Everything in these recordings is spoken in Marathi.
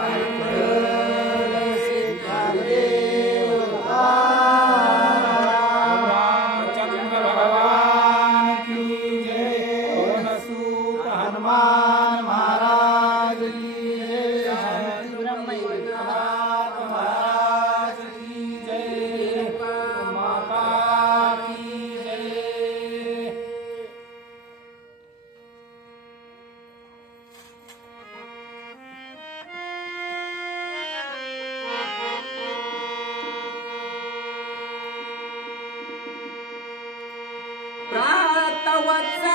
रामचंद्र What's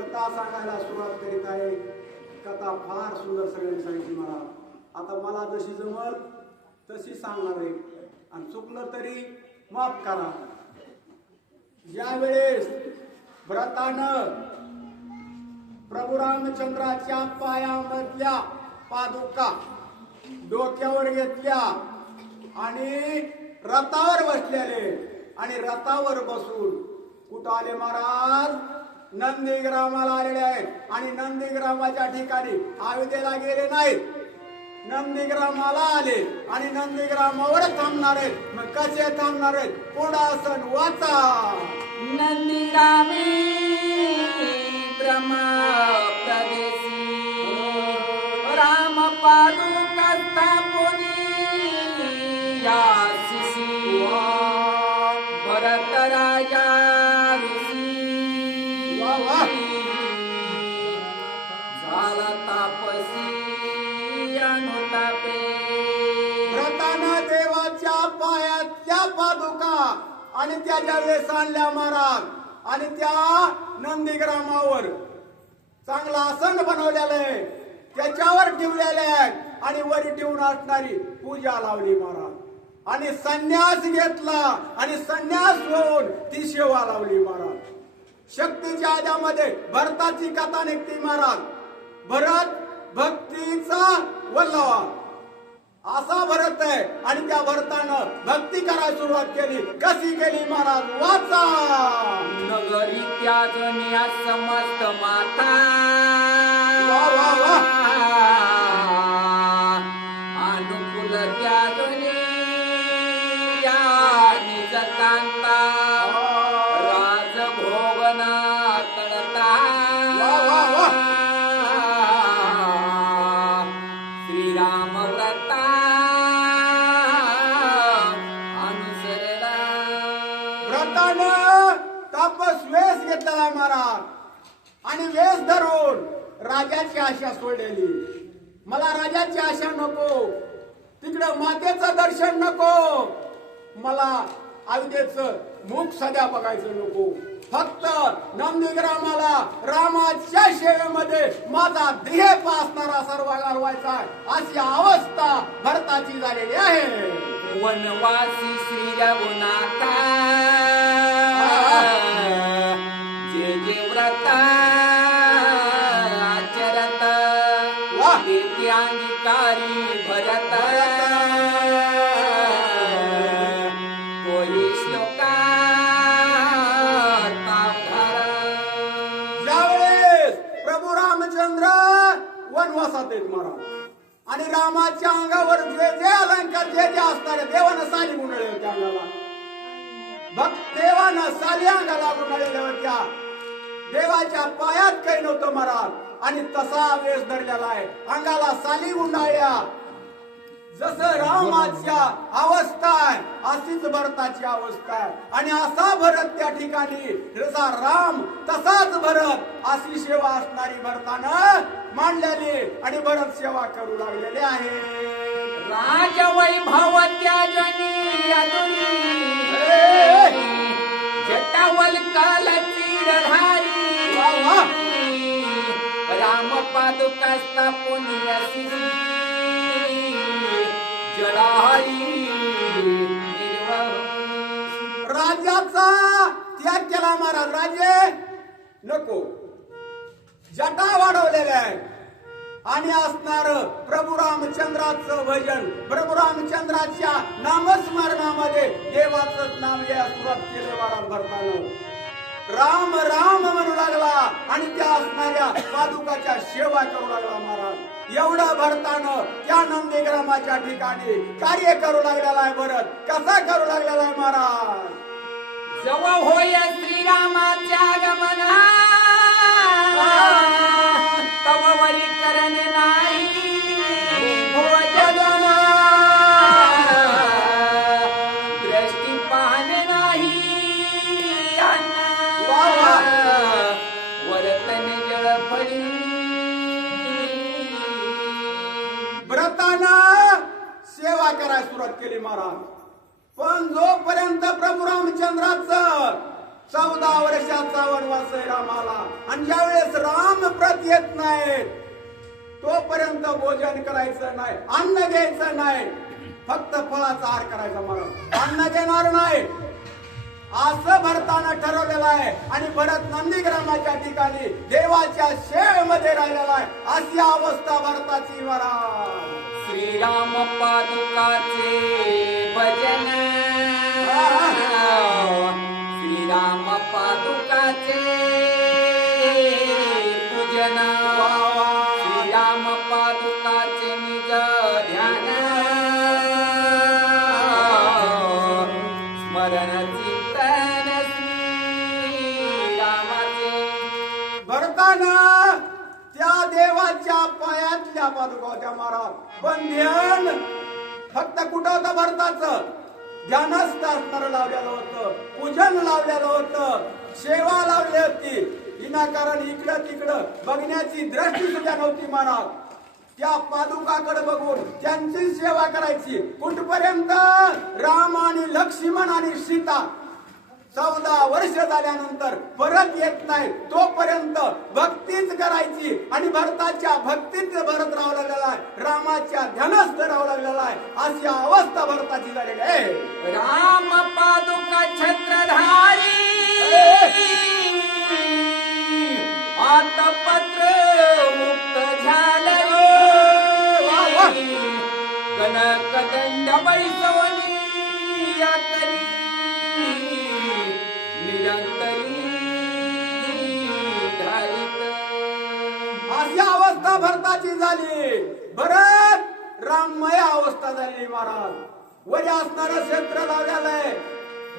कथा सांगायला सुरुवात करीत आहे. कथा फार सुंदर सगळ्यांनी सांगितली मला. आता मला जशी जमल तशी सांगणार आहे. आणि चुकलं तरी माफ करा. यावेळेस व्रतानं प्रभू रामचंद्राच्या पायामधल्या पादुका डोक्यावर घेतल्या आणि रथावर बसलेले. आणि रथावर बसून कुठं आले महाराज? नंदीग्रामाला आलेले आहेत आणि नंदीग्रामाच्या ठिकाणी आयुधेला गेले नाहीत. नंदीग्रामाला आले आणि नंदीग्रामावर थांबणार आहेत. मग कसे थांबणार आहेत? पुढासन वाचा. नंदिरामी ब्रह्मा प्रदेशी. राम पादुका स्थापनी यासिसी भरत आणि त्याच्या वेळेस आणल्या महाराज. आणि त्या नंदीग्रामावर चांगला आसन बनवलेलं आहे. त्याच्यावर ठेवलेले आहेत आणि वरी ठेवून असणारी पूजा लावली महाराज. आणि संन्यास घेतला. आणि संन्यास होऊन ती सेवा लावली महाराज. शक्तीच्या आद्यामध्ये भरताची कथा निघते महाराज. भरत भक्तीचा वल्लवा. असा भरत आहे. आणि त्या भरतानं भक्ती करायला सुरुवात केली. कशी केली महाराज? वाचा. नगरी त्याजनिया समस्त माता. वा, वा, वा. दिवस वेश घेतलेला आहे महाराज. आणि वेश धरून राजाची आशा सोडलेली. मला राजाची आशा नको. तिकडं मातेचं दर्शन नको. मला अवधेचं मुख सध्या बघायचं नको. फक्त नंदीग्रामाला रामाच्या सेवेमध्ये माझा ध्येय पासणारा सर्व घालवायचा अशी अवस्था भरताची झालेली आहे. वनवासी श्री रघुनाथा. प्रभू रामचंद्र वनवासात आहेत महाराज आणि रामाच्या अंगावर जे जे अलंकार जे जे असणारे देवानं साली गुंडळे होत्या अंगाला. भक्त देवानं साली अंगाला गुंडळलेल्या होत्या. देवाच्या पायात काही नव्हतं महाराज आणि तसा वेश धरलेला आहे. अंगाला साली गुंडाळ्या जसं रामाच्या अवस्था आहे अशीच भरताची अवस्था आहे. आणि असा भरत त्या ठिकाणी जसा राम तसाच भरत अशी सेवा असणारी भरतानं मांडलेली आणि भरत सेवा करू लागलेले आहे. राजवैभव जटावल काल. राम पादुका स्थापून. राज्याचा त्याग केला महाराज राजे. नको. जटा वाढवलेल्या आहे. आणि असणार प्रभू रामचंद्राचं भजन. प्रभू रामचंद्राच्या नामस्मरणामध्ये देवाचं नाम या सुरुवात केले महाराज राम राम लागला आणि त्या असणाऱ्या पादुकाच्या सेवा करू लागला महाराज. एवढं भरतानं त्या नंदीग्रामाच्या ठिकाणी कार्य करू लागलेला आहे भरत कसा करू लागलेला आहे महाराज? जवळ होय श्रीरामाच्या आगमना करताना सेवा करायला सुरुवात केली महाराज. पण जोपर्यंत प्रभू रामचंद्राचं चौदा वर्षाचा वनवास आहे रामाला आणि ज्यावेळेस राम प्रत येत नाही तोपर्यंत भोजन करायचं नाही अन्न घ्यायचं नाही फक्त फळाचा आहार करायचा महाराज. अन्न घेणार नाही. असं भरताना ठरवलेलं आहे आणि भरत नंदीग्रामाच्या ठिकाणी देवाच्या शेवेमध्ये राहिलेला आहे. अशी अवस्था भरताची महाराज. श्रीरामपादुकाचे भजन देवाच्या पायातल्या पादुका होत्या महाराज पण ध्यान फक्त कुठं होतं भरताच? ध्यानस्थ असणार लावलेलं होतं. पूजन लावलेलं होतं. सेवा लावली होती. विनाकारण इकडं तिकडं बघण्याची दृष्टी सुद्धा नव्हती महाराज त्या पादुकाकडे बघून त्यांची सेवा करायची. कुठपर्यंत? राम आणि लक्ष्मण आणि सीता. चौदा वर्ष झाल्यानंतर परत येत नाही. तोपर्यंत भक्तीच करायची आणि भरताच्या भक्तीत भरत राहावं लागलेला आहे. रामाच्या ध्यानस्थ राहावं लागलेला आहे. अशी अवस्था भरताची झालेली आहे. राम पादुका छत्रधारी. आता पत्र मुक्त झालं. वा, वा. कनक दंड बैसवली या करी अवस्था भरताची झाली. भरत राममय अवस्था झाली महाराज. वरी असणार क्षेत्र लावलेलं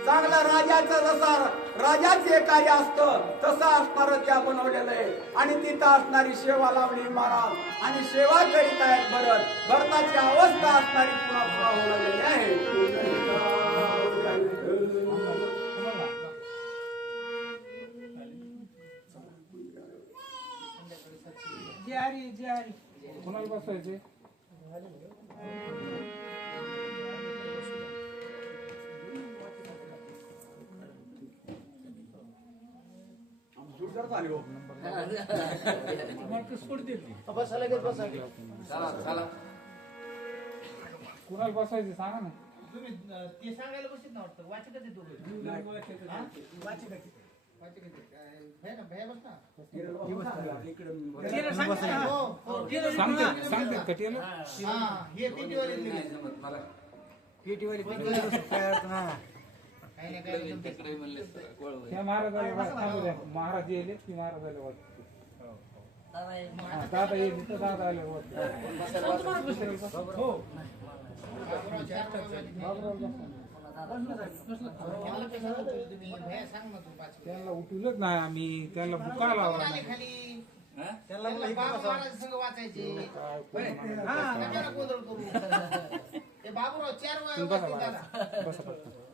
चांगला राजाचा जसा राजाचे कार्य असतं तसं असणार त्या बनवलेलं आहे. आणि तिथं असणारी सेवा लावली महाराज. आणि सेवा करीत आहेत भरत. भरताची अवस्था असणारी पुन्हा पुन्हा होऊ लागलेली आहे. कुणाला बसवायचे हो. कुणाला बसवायचे सांगा ना. तुम्ही ते सांगायला बसत ना वाटतं. वाचकच आहे दोघं. सांगते. त्या महाराजाला थांबू द्या महाराज येले की महाराजाला वाटते हा, दादा येईल तर दादा आले हो. त्यांना उठवलंच नाही आम्ही. त्यांना बुका लावला संग वाचायचे. बाबूराव चार.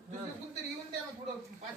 दुसरं कोणतरी येऊन द्या ना थोडं पाच